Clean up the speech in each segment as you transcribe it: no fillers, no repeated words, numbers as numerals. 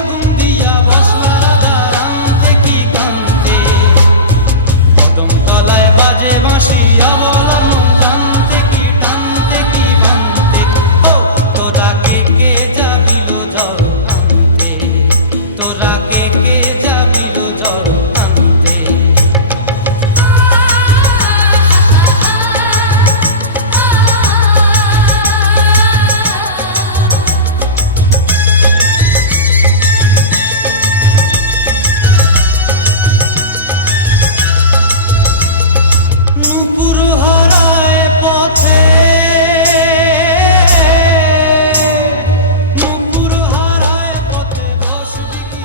আগুন দিয়া বসলা রাধা রান্তে কি কান্তে কদম তলায় বাজে বাঁশি অবলার মন জানতে কি টানতে কি বানতে ও তোরা কে যাবিল জল আনতে তোরা কে যাবিল জল আনতে নুপুর হারায় পথে নুপুর হারায় পথে বসবি কি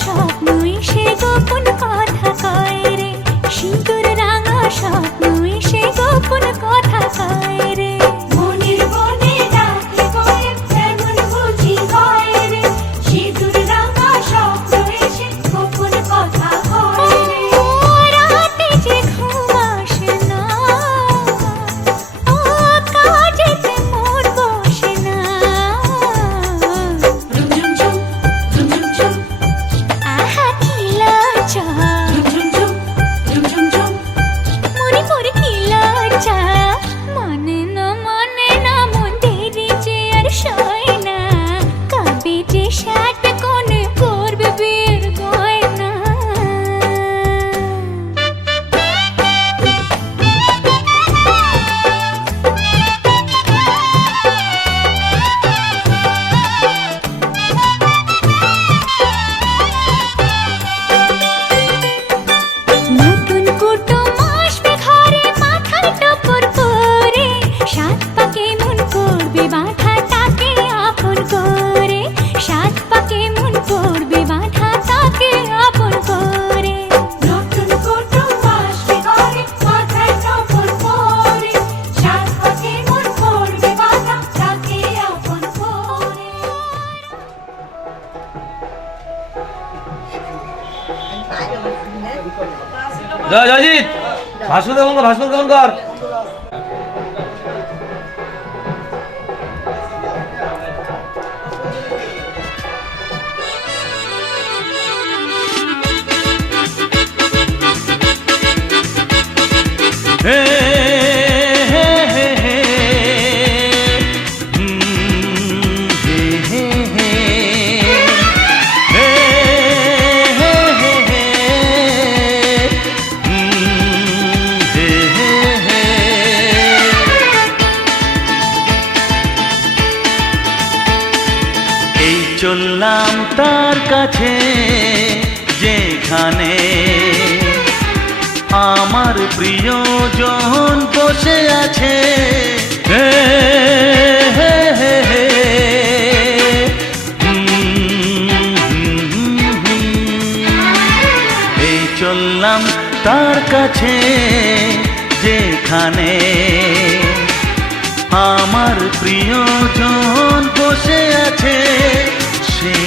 স্বপ্ন এসে গোপন কথা কয় রে, সিঁদুর রাঙা স্বপ্ন এসে গোপন কথা কয় রে। মনের বনে ডাকে বলে এমন বুঝি হয় রে, সিঁদুর রাঙা স্বপ্ন এসে গোপন কথা কয় রে। রাতে যে ঘুম আসে না, ও কাজেতে মন বসে না। ঝুমঝুম ঝুমঝুম আহা কি লজ্জা, মনে পড়ে কি লজ্জা। মানে না মন দেরি যে আর সয় না, কবে যে সাজবে কোনে করবে বিয়ের গয়না। নতুন কুটুম আসবে ঘরে, মাথায় টপর পরে, সাত পাকে মন পড়বে বাঁধা তাকে আপন করে, সাত পাকে মন পড়বে বাঁধা তাকে আপন করে। নতুন কুটুম আসবে ঘরে, মাথায় টপর পরে, সাত পাকে মন পড়বে বাঁধা তাকে আপন করে। জয় জয়জিৎ, ভাস্কর কেমন কর, ভাস্কর কেমন কর। হে হে হে হে হে হে হে চললাম তার কাছে যেখানে আমার প্রিয়জন বসে আছে। হে হে হে হে এই চললাম তার কাছে যেখানে আমার প্রিয়জন বসে আছে। সে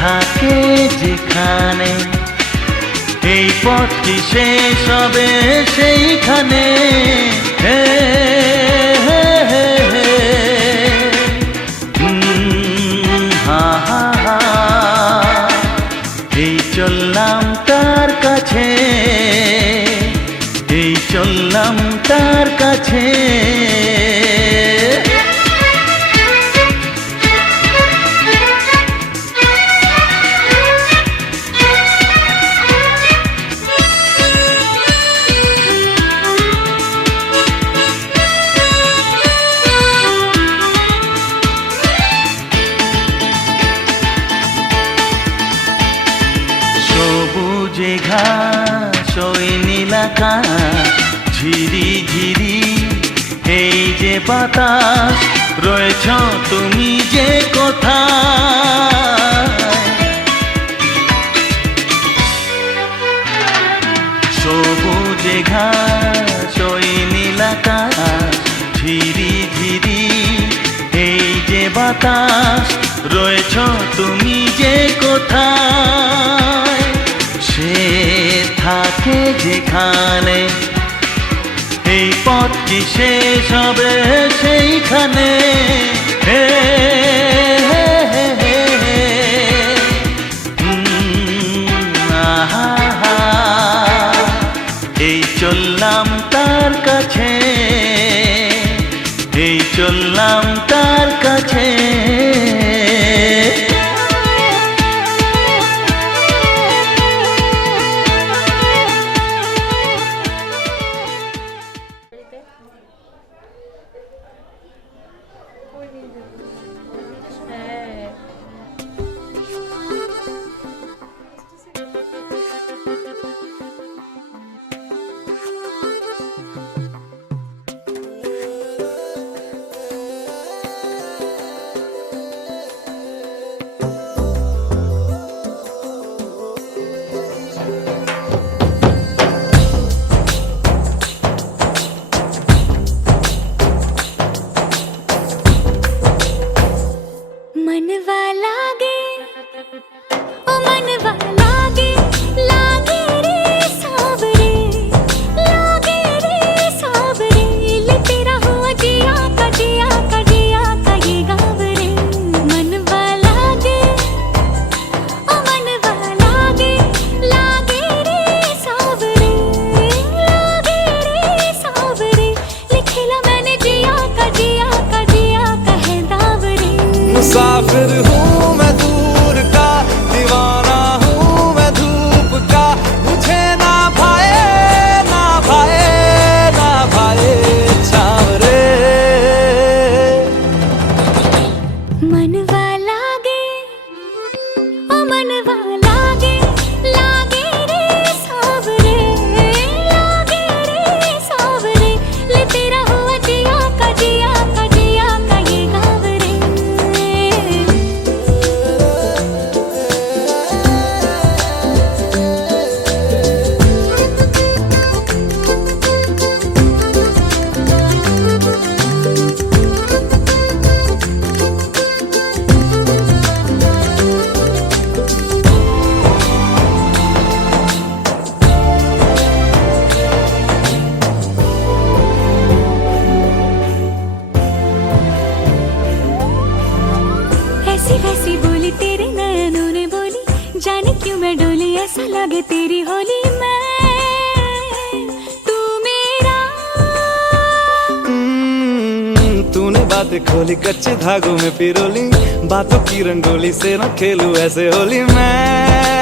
থাকে যেখানে, এই পথটি শেষ হবে সেইখানে। হে হে হে হে হা হা হা এই চললাম তার কাছে, এই চললাম তার কাছে। সবুজে ঘাস ওই নীল আকাশ, ঝিরি ঝিরি এই যে বাতাস, রয়েছ তুমি যে কোথায়। সবুজে ঘাস ওই নীল আকাশ, ঝিরি ঝিরি এই যে বাতাস, রয়েছ তুমি যে কোথায়। সে থাকে যেখানে, এই পথটি শেষ হবে সেইখানে। হে হে হে হে হে আহা হা এই চললাম তার কাছে, এই চললাম তার কাছে। कैसा लगे तेरी होली में तू मेरा। तूने बातें खोली कच्चे धागों में पिरोली, बातों की रंगोली से न खेलूं ऐसे होली मैं।